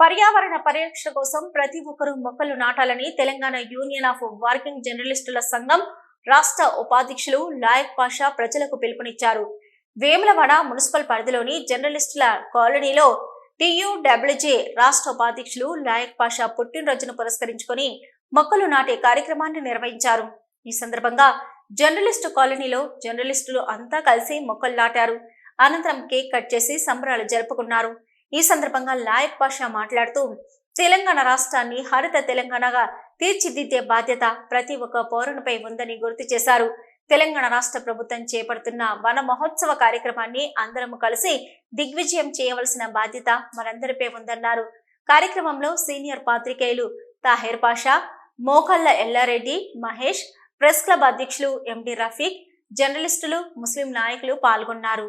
పర్యావరణ పరిరక్షణ కోసం ప్రతి ఒక్కరూ మొక్కలు నాటాలని తెలంగాణ యూనియన్ ఆఫ్ వర్కింగ్ జర్నలిస్టుల సంఘం రాష్ట్ర ఉపాధ్యక్షులు లాయక్ పాషా ప్రజలకు పిలుపునిచ్చారు. వేములవాడ మున్సిపల్ పరిధిలోని జర్నలిస్టుల కాలనీలో టీయూడబ్ల్యూజే రాష్ట్ర ఉపాధ్యక్షులు లాయక్ పాషా పుట్టినరోజును పురస్కరించుకొని మొక్కలు నాటే కార్యక్రమాన్ని నిర్వహించారు. ఈ సందర్భంగా జర్నలిస్టు కాలనీలో జర్నలిస్టులు అంతా కలిసి మొక్కలు నాటారు. అనంతరం కేక్ కట్ చేసి సంబరాలు జరుపుకున్నారు. ఈ సందర్భంగా లాయక్ పాషా మాట్లాడుతూ తెలంగాణ రాష్ట్రాన్ని హరిత తెలంగాణగా తీర్చిదిద్దే బాధ్యత ప్రతి ఒక్క పౌరునిపై ఉందని గుర్తు చేశారు. తెలంగాణ రాష్ట్ర ప్రభుత్వం చేపడుతున్న వన మహోత్సవ కార్యక్రమాన్ని అందరము కలిసి దిగ్విజయం చేయవలసిన బాధ్యత మనందరిపై ఉందన్నారు. కార్యక్రమంలో సీనియర్ పాత్రికేయులు తాహేర్ పాషా మోకల్ల ఎల్లారెడ్డి మహేష్ ప్రెస్ క్లబ్ అధ్యక్షులు ఎండి రఫీక్ జర్నలిస్టులు ముస్లిం నాయకులు పాల్గొన్నారు.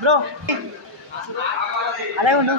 బ్రో అలాగే ఉండు.